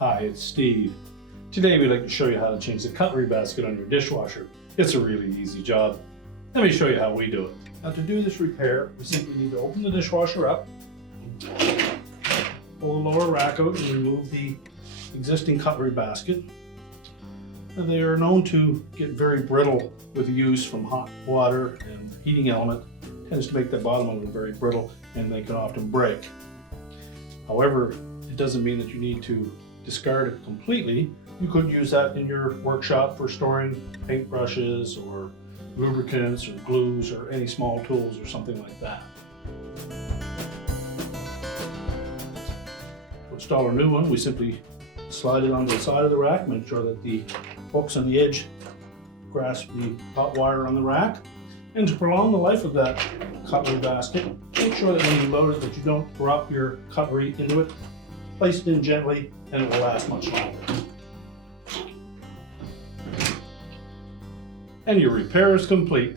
Hi, it's Steve. Today we'd like to show you how to change the cutlery basket on your dishwasher. It's a really easy job. Let me show you how we do it. Now to do this repair, we simply need to open the dishwasher up, pull the lower rack out and remove the existing cutlery basket. And they are known to get very brittle with use from hot water, and heating element tends to make the bottom of them very brittle and they can often break. However, it doesn't mean that you need to discard it completely. You could use that in your workshop for storing paintbrushes or lubricants or glues or any small tools or something like that. To install a new one, we simply slide it onto the side of the rack, make sure that the hooks on the edge grasp the hot wire on the rack. And to prolong the life of that cutlery basket, make sure that when you load it that you don't drop your cutlery into it. Place it in gently and it will last much longer. And your repair is complete.